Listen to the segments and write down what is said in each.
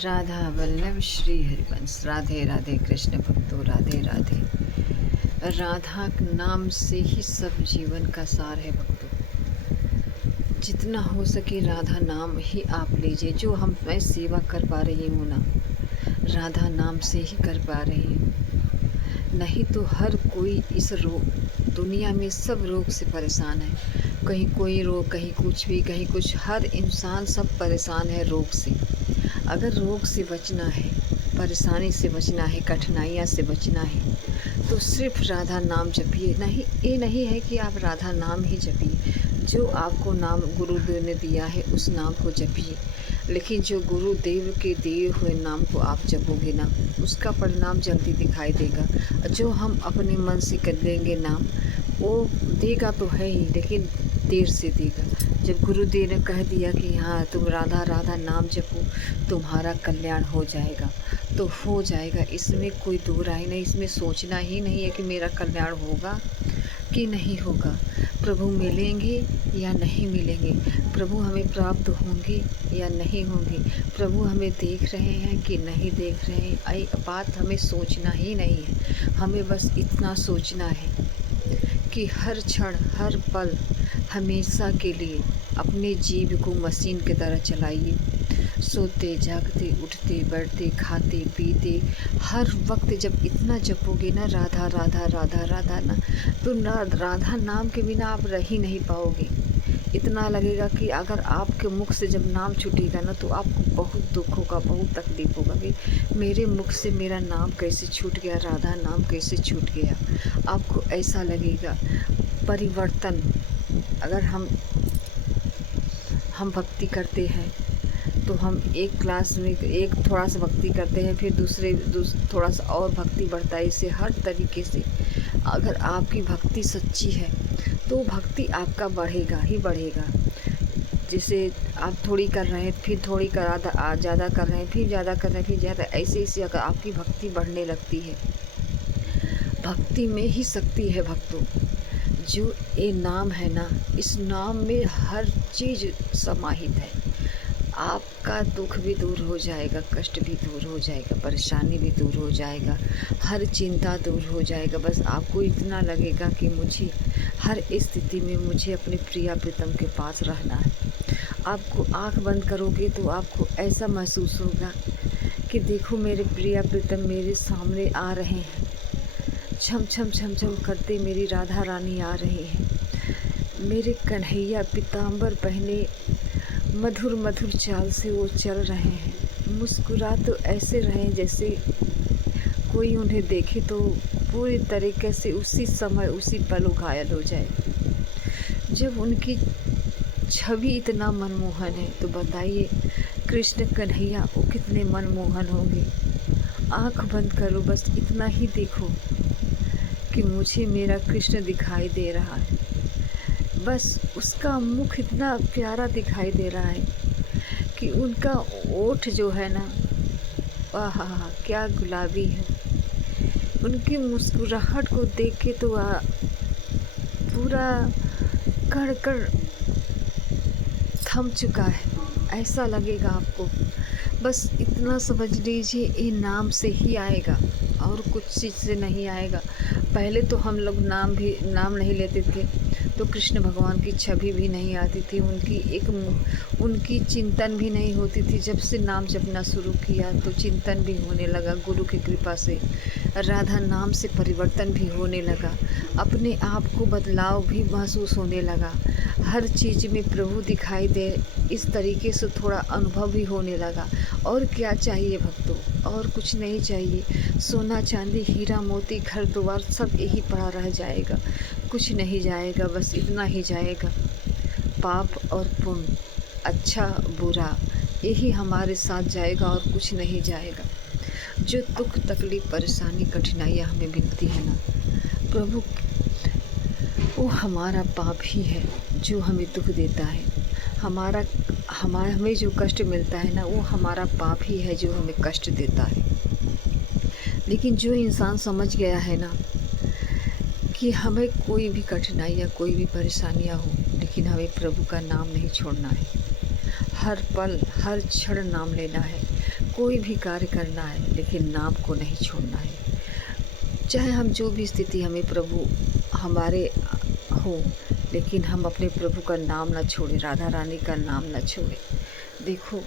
राधा वल्लभ श्री हरिवंश। राधे राधे कृष्ण भक्तों, राधे राधे। राधा नाम से ही सब जीवन का सार है भक्तों। जितना हो सके राधा नाम ही आप लीजिए। जो मैं सेवा कर पा रही हूँ ना, राधा नाम से ही कर पा रही हूँ। नहीं तो हर कोई इस रोग, दुनिया में सब रोग से परेशान है। कहीं कोई रोग, कहीं कुछ भी, कहीं कुछ। हर इंसान सब परेशान है रोग से। अगर रोग से बचना है, परेशानी से बचना है, कठिनाइयाँ से बचना है, तो सिर्फ राधा नाम जपिए। नहीं, ये नहीं है कि आप राधा नाम ही जपिए। जो आपको नाम गुरुदेव ने दिया है उस नाम को जपिए। लेकिन जो गुरुदेव के दिए हुए नाम को आप जपोगे ना, उसका परिणाम जल्दी दिखाई देगा। जो हम अपने मन से कर लेंगे नाम, वो देगा तो है ही, लेकिन देर से देगा। जब गुरुदेव ने कह दिया कि हाँ तुम राधा राधा नाम जपो, तुम्हारा कल्याण हो जाएगा, तो हो जाएगा। इसमें कोई दो राय नहीं। इसमें सोचना ही नहीं है कि मेरा कल्याण होगा कि नहीं होगा, प्रभु मिलेंगे या नहीं मिलेंगे, प्रभु हमें प्राप्त होंगे या नहीं होंगे, प्रभु हमें देख रहे हैं कि नहीं देख रहे हैं। ये बात हमें सोचना ही नहीं है। हमें बस इतना सोचना है कि हर क्षण, हर पल, हमेशा के लिए अपने जीव को मशीन की तरह चलाइए। सोते जागते, उठते बैठते, खाते पीते, हर वक्त जब इतना जपोगे ना राधा राधा राधा राधा ना, तो राधा नाम के बिना आप रह ही नहीं पाओगे। इतना लगेगा कि अगर आपके मुख से जब नाम छूटेगा ना, तो आपको बहुत दुख होगा, बहुत तकलीफ होगा कि मेरे मुख से मेरा नाम कैसे छूट गया, राधा नाम कैसे छूट गया। आपको ऐसा लगेगा। परिवर्तन, अगर हम भक्ति करते हैं तो हम एक क्लास में एक थोड़ा सा भक्ति करते हैं, फिर थोड़ा सा और भक्ति बढ़ता है। इसे हर तरीके से अगर आपकी भक्ति सच्ची है तो भक्ति आपका बढ़ेगा ही बढ़ेगा। जैसे आप थोड़ी कर रहे हैं, फिर थोड़ी ज़्यादा कर रहे हैं, फिर ज़्यादा कर रहे हैं, फिर ज़्यादा, ऐसे ऐसे अगर आपकी भक्ति बढ़ने लगती है। भक्ति में ही शक्ति है भक्तों। जो ये नाम है ना, इस नाम में हर चीज़ समाहित है। आपका दुख भी दूर हो जाएगा, कष्ट भी दूर हो जाएगा, परेशानी भी दूर हो जाएगा, हर चिंता दूर हो जाएगा। बस आपको इतना लगेगा कि मुझे हर स्थिति में मुझे अपने प्रिया प्रीतम के पास रहना है। आपको आँख बंद करोगे तो आपको ऐसा महसूस होगा कि देखो मेरे प्रिया प्रीतम मेरे सामने आ रहे हैं, छम छम छम छम करते मेरी राधा रानी आ रही हैं। मेरे कन्हैया पीताम्बर पहने मधुर मधुर चाल से वो चल रहे हैं। मुस्कुरा तो ऐसे रहे जैसे कोई उन्हें देखे तो पूरी तरीके से उसी समय उसी पल घायल हो जाए। जब उनकी छवि इतना मनमोहन है तो बताइए कृष्ण कन्हैया वो कितने मनमोहन होंगे। आँख बंद करो, बस इतना ही देखो कि मुझे मेरा कृष्ण दिखाई दे रहा है। बस उसका मुख इतना प्यारा दिखाई दे रहा है कि उनका ओठ जो है ना, आहा क्या गुलाबी है। उनकी मुस्कुराहट को देख के तो पूरा कण कण थम चुका है, ऐसा लगेगा आपको। बस इतना समझ लीजिए ये नाम से ही आएगा और कुछ चीज़ से नहीं आएगा। पहले तो हम लोग नाम नहीं लेते थे तो कृष्ण भगवान की छवि भी नहीं आती थी, उनकी चिंतन भी नहीं होती थी। जब से नाम जपना शुरू किया तो चिंतन भी होने लगा गुरु की कृपा से। राधा नाम से परिवर्तन भी होने लगा, अपने आप को बदलाव भी महसूस होने लगा, हर चीज़ में प्रभु दिखाई दे, इस तरीके से थोड़ा अनुभव भी होने लगा। और क्या चाहिए भक्तों, और कुछ नहीं चाहिए। सोना चांदी हीरा मोती घर द्वार सब यही पड़ा रह जाएगा, कुछ नहीं जाएगा। बस इतना ही जाएगा, पाप और पुण्य, अच्छा बुरा, यही हमारे साथ जाएगा और कुछ नहीं जाएगा। जो दुख तकलीफ परेशानी कठिनाइयाँ हमें मिलती है ना, प्रभु वो हमारा पाप ही है जो हमें दुख देता है। हमें जो कष्ट मिलता है ना, वो हमारा पाप ही है जो हमें कष्ट देता है। लेकिन जो इंसान समझ गया है ना कि हमें कोई भी कठिनाई या कोई भी परेशानियाँ हो, लेकिन हमें प्रभु का नाम नहीं छोड़ना है। हर पल हर क्षण नाम लेना है। कोई भी कार्य करना है लेकिन नाम को नहीं छोड़ना है। चाहे हम जो भी स्थिति हमें प्रभु हमारे हो, लेकिन हम अपने प्रभु का नाम न छोड़ें, राधा रानी का नाम न छोड़ें। देखो,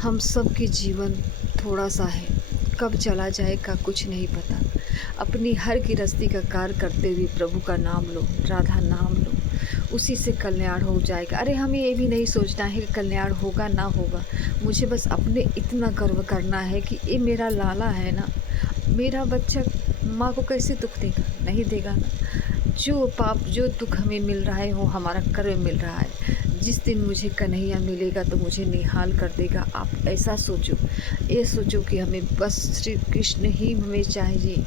हम सब के जीवन थोड़ा सा है, कब चला जाएगा कुछ नहीं पता। अपनी हर गृहस्थी का कार्य करते हुए प्रभु का नाम लो, राधा नाम लो, उसी से कल्याण हो जाएगा। अरे हमें ये भी नहीं सोचना है कि कल्याण होगा ना होगा, मुझे बस अपने इतना गर्व करना है कि ये मेरा लाला है ना, मेरा बच्चा माँ को कैसे दुख देगा, नहीं देगा ना। जो पाप जो दुख हमें मिल रहा है वो हमारा कर्म मिल रहा है। जिस दिन मुझे कन्हैया मिलेगा तो मुझे निहाल कर देगा। आप ऐसा सोचो, ये सोचो कि हमें बस श्री कृष्ण ही हमें चाहिए।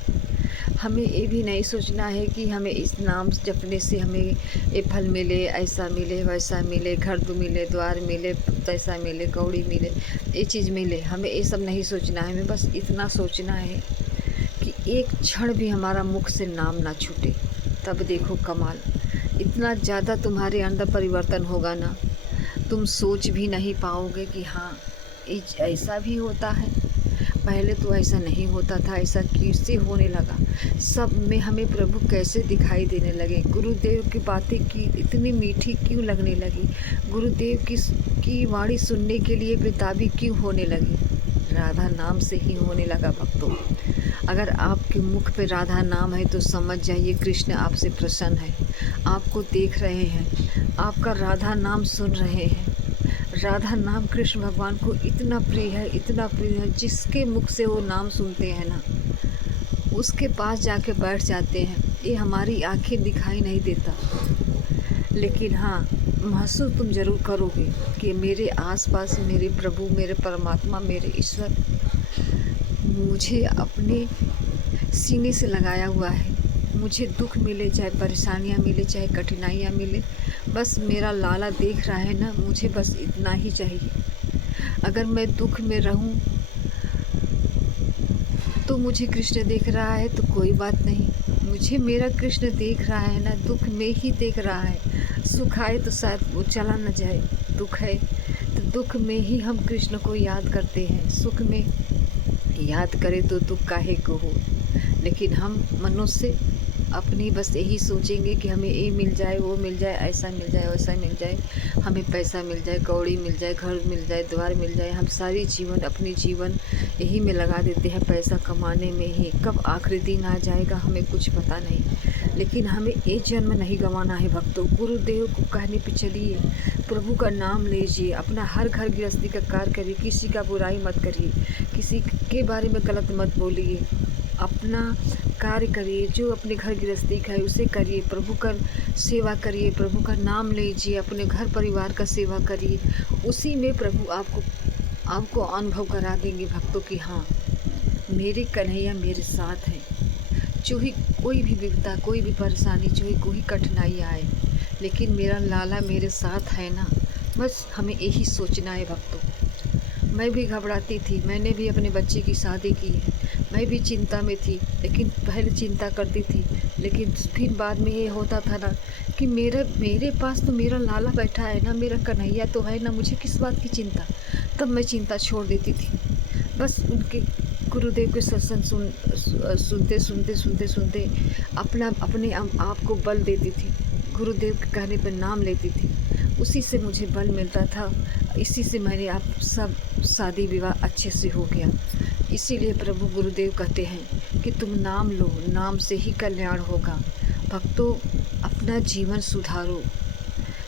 हमें ये भी नहीं सोचना है कि हमें इस नाम जपने से हमें ये फल मिले, ऐसा मिले, वैसा मिले, घर दो मिले, द्वार मिले, पैसा मिले, कौड़ी मिले, ये चीज़ मिले। हमें ये सब नहीं सोचना है। हमें बस इतना सोचना है कि एक क्षण भी हमारा मुख से नाम ना छूटे। तब देखो कमाल, इतना ज़्यादा तुम्हारे अंदर परिवर्तन होगा ना, तुम सोच भी नहीं पाओगे कि हाँ ये ऐसा भी होता है। पहले तो ऐसा नहीं होता था, ऐसा कैसे होने लगा। सब में हमें प्रभु कैसे दिखाई देने लगे। गुरुदेव की बातें की इतनी मीठी क्यों लगने लगी, गुरुदेव की वाणी सुनने के लिए बेताबी क्यों होने लगी। राधा नाम से ही होने लगा भक्तों। अगर आपके मुख पे राधा नाम है तो समझ जाइए कृष्ण आपसे प्रसन्न है, आपको देख रहे हैं, आपका राधा नाम सुन रहे हैं। राधा नाम कृष्ण भगवान को इतना प्रिय है, इतना प्रिय है, जिसके मुख से वो नाम सुनते हैं ना, उसके पास जाके बैठ जाते हैं। ये हमारी आंखें दिखाई नहीं देता, लेकिन हाँ महसूस तुम ज़रूर करोगे कि मेरे आसपास मेरे प्रभु, मेरे परमात्मा, मेरे ईश्वर मुझे अपने सीने से लगाया हुआ है। मुझे दुख मिले, चाहे परेशानियाँ मिले, चाहे कठिनाइयाँ मिले, बस मेरा लाला देख रहा है ना, मुझे बस इतना ही चाहिए। अगर मैं दुख में रहूं तो मुझे कृष्ण देख रहा है तो कोई बात नहीं, मुझे मेरा कृष्ण देख रहा है ना, दुख में ही देख रहा है। सुख आए तो शायद वो चला न जाए, दुख है तो दुख में ही हम कृष्ण को याद करते हैं। सुख में याद करें तो दुख काहे को हो। लेकिन हम मनुष्य अपनी बस यही सोचेंगे कि हमें ये मिल जाए, वो मिल जाए, ऐसा मिल जाए, वैसा मिल जाए, हमें पैसा मिल जाए, कौड़ी मिल जाए, घर मिल जाए, द्वार मिल जाए। हम सारी जीवन अपनी जीवन यही में लगा देते हैं, पैसा कमाने में ही। कब आखिरी दिन आ जाएगा हमें कुछ पता नहीं। लेकिन हमें एक जन्म नहीं गंवाना है भक्तों। गुरुदेव को कहने पे चलिए, प्रभु का नाम लीजिए, अपना हर घर गृहस्थी का कार्य करिए, किसी का बुराई मत करिए, किसी के बारे में गलत मत बोलिए, अपना कार्य करिए, जो अपने घर गृहस्थी का है उसे करिए, प्रभु का सेवा करिए, प्रभु का नाम लीजिए, अपने घर परिवार का सेवा करिए। उसी में प्रभु आपको अनुभव करा देंगे भक्तों कि हाँ मेरे कन्हैया मेरे साथ हैं। जो ही कोई भी विपदा, कोई भी परेशानी, जो ही कोई कठिनाई आए, लेकिन मेरा लाला मेरे साथ है ना। बस हमें यही सोचना है भक्तों। मैं भी घबराती थी, मैंने भी अपने बच्चे की शादी की है, मैं भी चिंता में थी, लेकिन पहले चिंता करती थी, लेकिन फिर बाद में ये होता था ना कि मेरे पास तो मेरा लाला बैठा है ना, मेरा कन्हैया तो है ना, मुझे किस बात की चिंता। तब मैं चिंता छोड़ देती थी। बस उनके गुरुदेव के सत्संग सुनते अपने आप को बल देती थी। गुरुदेव के कहने पर नाम लेती थी, उसी से मुझे बल मिलता था। इसी से मैंने आप सब शादी विवाह अच्छे से हो गया। इसीलिए प्रभु गुरुदेव कहते हैं कि तुम नाम लो, नाम से ही कल्याण होगा। भक्तों, अपना जीवन सुधारो।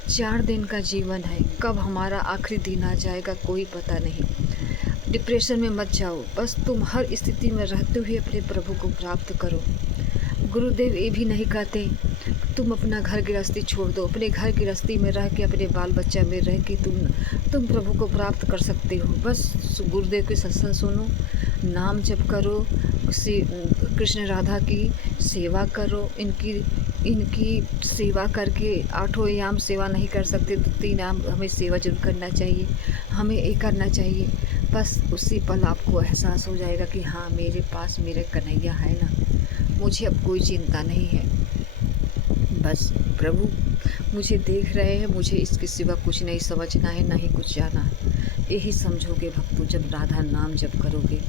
4 दिन का जीवन है, कब हमारा आखिरी दिन आ जाएगा कोई पता नहीं। डिप्रेशन में मत जाओ, बस तुम हर स्थिति में रहते हुए अपने प्रभु को प्राप्त करो। गुरुदेव ये भी नहीं कहते तुम अपना घर गृहस्थी छोड़ दो, अपने घर गृहस्थी में रह के, अपने बाल बच्चा में रह के तुम प्रभु को प्राप्त कर सकते हो। बस गुरुदेव के सत्संग सुनो, नाम जप करो, कृष्ण राधा की सेवा करो। इनकी सेवा करके 8 याम सेवा नहीं कर सकते तो 3 याम हमें सेवा जरूर करना चाहिए, हमें ये करना चाहिए। बस उसी पल आपको एहसास हो जाएगा कि हाँ मेरे पास मेरे कन्हैया है ना, मुझे अब कोई चिंता नहीं है। बस प्रभु मुझे देख रहे हैं, मुझे इसके सिवा कुछ नहीं समझना है, ना ही कुछ जाना है। यही समझोगे भक्तों, जब राधा नाम जप करोगे,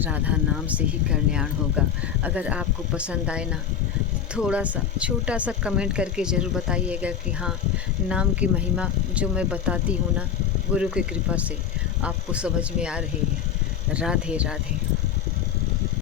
राधा नाम से ही कल्याण होगा। अगर आपको पसंद आए ना, थोड़ा सा छोटा सा कमेंट करके ज़रूर बताइएगा कि हाँ, नाम की महिमा जो मैं बताती हूँ ना, गुरु की कृपा से आपको समझ में आ रही है। राधे राधे।